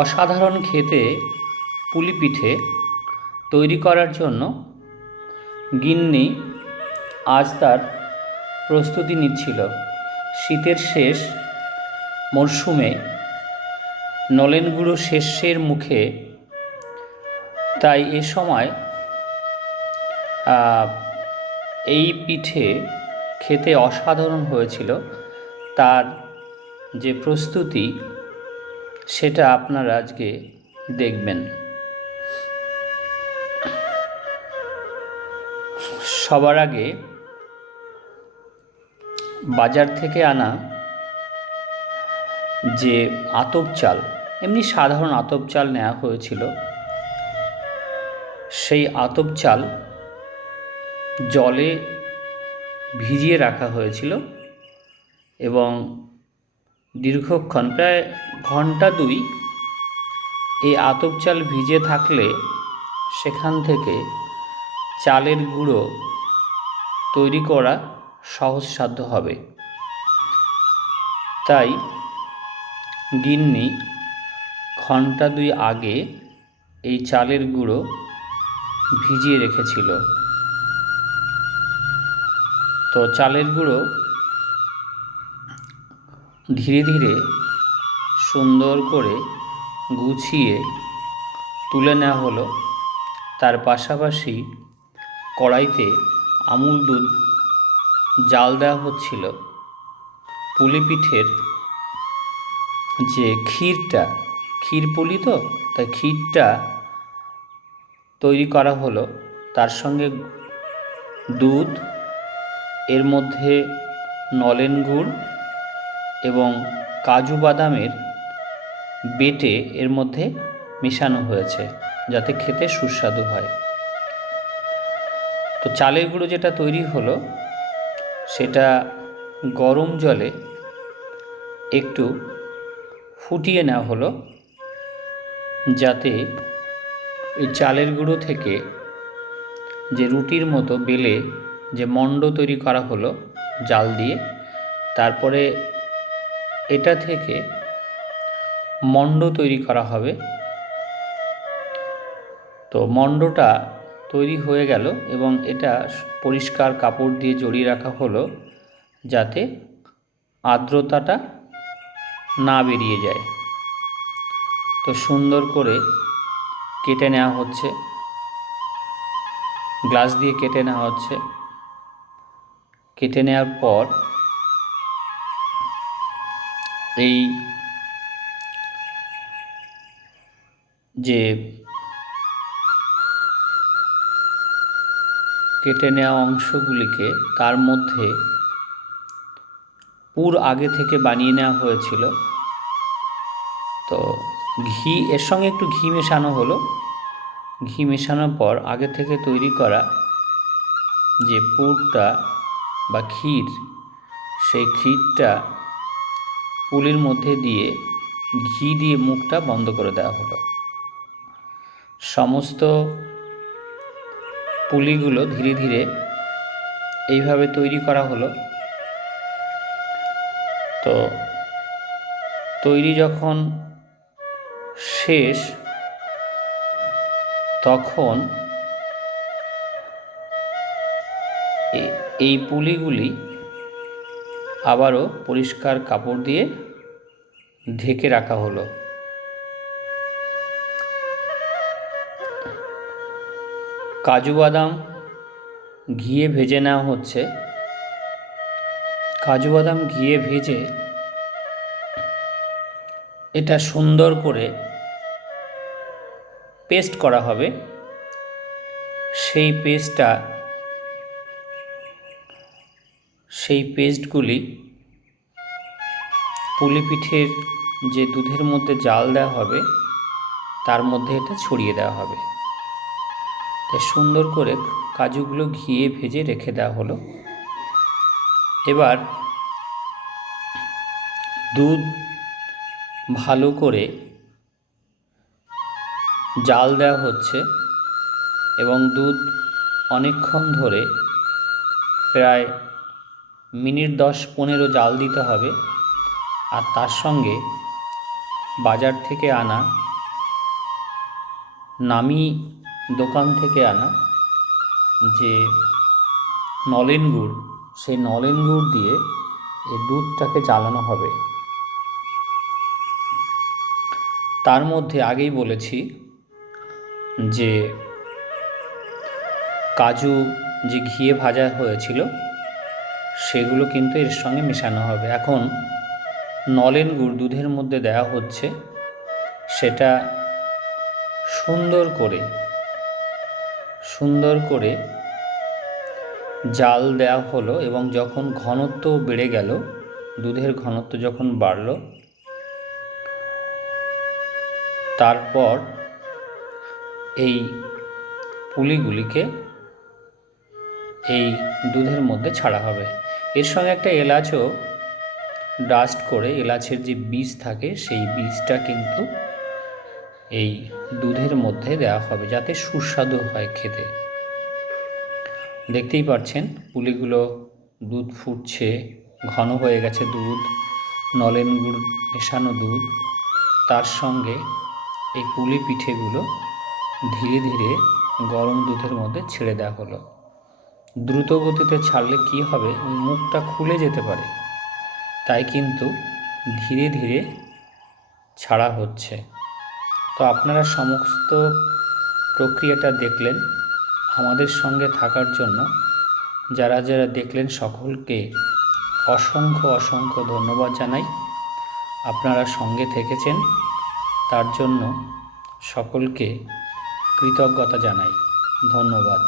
অসাধারণ খেতে পুলি পিঠে তৈরি করার জন্য গিন্নি আজ তার প্রস্তুতি নিচ্ছিল। শীতের শেষ মরশুমে নলেন গুঁড়ো শেষের মুখে, তাই এ সময় এই পিঠে খেতে অসাধারণ হয়েছিল। তার যে প্রস্তুতি সেটা আপনারা আজকে দেখবেন। সবার আগে বাজার থেকে আনা যে আতপ চাল, এমনি সাধারণ আতপ চাল নেওয়া হয়েছিল, সেই আতপ চাল জলে ভিজিয়ে রাখা হয়েছিল এবং দীর্ঘক্ষণ প্রায় ঘন্টা 2 এই আতপ চাল ভিজে থাকলে সেখান থেকে চালের গুঁড়ো তৈরি করা সহজসাধ্য হবে। তাই গিন্নি ঘন্টা 2 আগে এই চালের গুঁড়ো ভিজিয়ে রেখেছিল। তো চালের গুঁড়ো ধীরে ধীরে সুন্দর করে গুছিয়ে তুলে নেওয়া হলো। তার পাশাপাশি কড়াইতে আমুল দুধ জাল দেওয়া হচ্ছিল। পুলি পিঠের যে ক্ষীরটা, ক্ষীর পুলি তো, তাই ক্ষীরটা তৈরি করা হলো। তার সঙ্গে দুধ, এর মধ্যে নলেন গুড় এবং কাজু বাদামের বেটে এর মধ্যে মেশানো হয়েছে, যাতে খেতে সুস্বাদু হয়। তো চালের গুঁড়ো যেটা তৈরি হলো সেটা গরম জলে একটু ফুটিয়ে নেওয়া হলো, যাতে এই চালের গুঁড়ো থেকে যে রুটির মতো বেলে যে মণ্ড তৈরি করা হলো জাল দিয়ে, তারপরে এটা থেকে মণ্ড তৈরি করা হবে। তো মণ্ডটা তৈরি হয়ে গেল এবং এটা পরিষ্কার কাপড় দিয়ে জড়িয়ে রাখা হলো, যাতে আর্দ্রতাটা না বেরিয়ে যায়। তো সুন্দর করে কেটে নেওয়া হচ্ছে, গ্লাস দিয়ে কেটে নেওয়া হচ্ছে। কেটে নেওয়ার পর এই যে কেটে নেওয়া অংশগুলিকে তার মধ্যে পুর আগে থেকে বানিয়ে নেওয়া হয়েছিল। তো ঘি, এর সঙ্গে একটু ঘি মেশানো হলো। ঘি মেশানোর পর আগে থেকে তৈরি করা যে পুরটা বা ক্ষীর, সেই ক্ষীরটা পুলির মধ্যে দিয়ে ঘি দিয়ে মুখটা বন্ধ করে দেওয়া হলো। সমস্ত পুলিগুলো ধীরে ধীরে এইভাবে তৈরি করা হলো। তো তৈরি যখন শেষ, তখন এই পুলিগুলি আবারও পরিষ্কার কাপড় দিয়ে ঢেকে রাখা হলো। কাজু বাদাম ঘিয়ে ভেজে নেওয়া হচ্ছে। কাজু বাদাম ঘিয়ে ভেজে এটা সুন্দর করে পেস্ট করা হবে। সেই পেস্টগুলি পুলি পিঠের যে দুধের মধ্যে জাল দেওয়া হবে তার মধ্যে এটা ছড়িয়ে দেওয়া হবে। তাই সুন্দর করে কাজুগুলো ঘিয়ে ভেজে রেখে দেওয়া হলো। এবার দুধ ভালো করে জাল দেওয়া হচ্ছে এবং দুধ অনেকক্ষণ ধরে, প্রায় মিনিট 10-15 জাল দিতে হবে। আর তার সঙ্গে বাজার থেকে আনা, নামি দোকান থেকে আনা যে নলেন গুড়, সেই নলেন গুড় দিয়ে এই দুধটাকে জ্বালানো হবে। তার মধ্যে আগেই বলেছি যে কাজু যে ঘিয়ে ভাজা হয়েছিল সেগুলো কিন্তু এর সঙ্গে মেশানো হবে। এখন নলেন গুড় দুধের মধ্যে দেওয়া হচ্ছে, সেটা সুন্দর করে জাল দেওয়া হলো এবং যখন ঘনত্ব বেড়ে গেল, দুধের ঘনত্ব যখন বাড়ল, তারপর এই পুলিগুলিকে এই দুধের মধ্যে ছাড়া হবে। এর সঙ্গে একটা এলাচও ডাস্ট করে, এলাচের যে বীজ থাকে সেই বীজটা কিন্তু এই দুধের মধ্যে দেওয়া হবে যাতে সুস্বাদু হয় খেতে। দেখতেই পাচ্ছেন পুলিগুলো, দুধ ফুটছে, ঘন হয়ে গেছে দুধ, নলেন গুড় মেশানো দুধ, তার সঙ্গে এই পুলি পিঠেগুলো ধীরে ধীরে গরম দুধের মধ্যে ছেড়ে দেওয়া হলো। দ্রুত গতিতে ছাড়লে কি হবে, ওই মুখটা খুলে যেতে পারে, তাই কিন্তু ধীরে ধীরে ছাড়া হচ্ছে। তো আপনারা সমস্ত প্রক্রিয়াটা দেখলেন। আমাদের সঙ্গে থাকার জন্য যারা যারা দেখলেন সকলকে অসংখ্য ধন্যবাদ জানাই। আপনারা সঙ্গে থেকেছেন, তার জন্য সকলকে কৃতজ্ঞতা জানাই। ধন্যবাদ।